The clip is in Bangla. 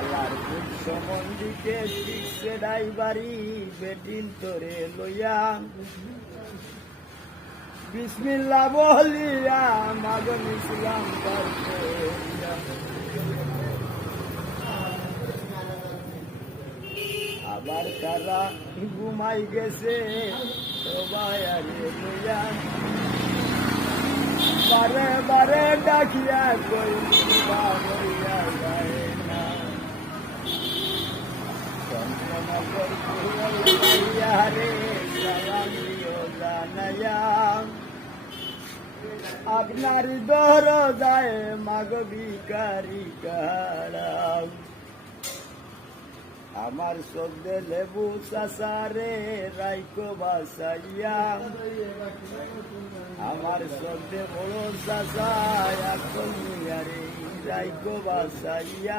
আল্লাহর পুষ্য মন্দিকে শিখছে ডাইবারি বেটিন তোরে লইয়া বিসমিল্লাহ বলিয়া মাগন ইসলাম আবার তারা ঘুমাই গেছে সবাই আরে লইয়া বারে বারে ডাকিয়া কই হইয়া যায় না চন্দ্রনগর পুরাইয়া রে সালাম দিও জানাইয়া আপনার দর যায় মাগ ভিখারি কারাও আমার সদ্যে লেবু চাষারে রাইকো বাসাইয়া আমার সদ্যে বড় চাষা এখন রাইকো বাসাইয়া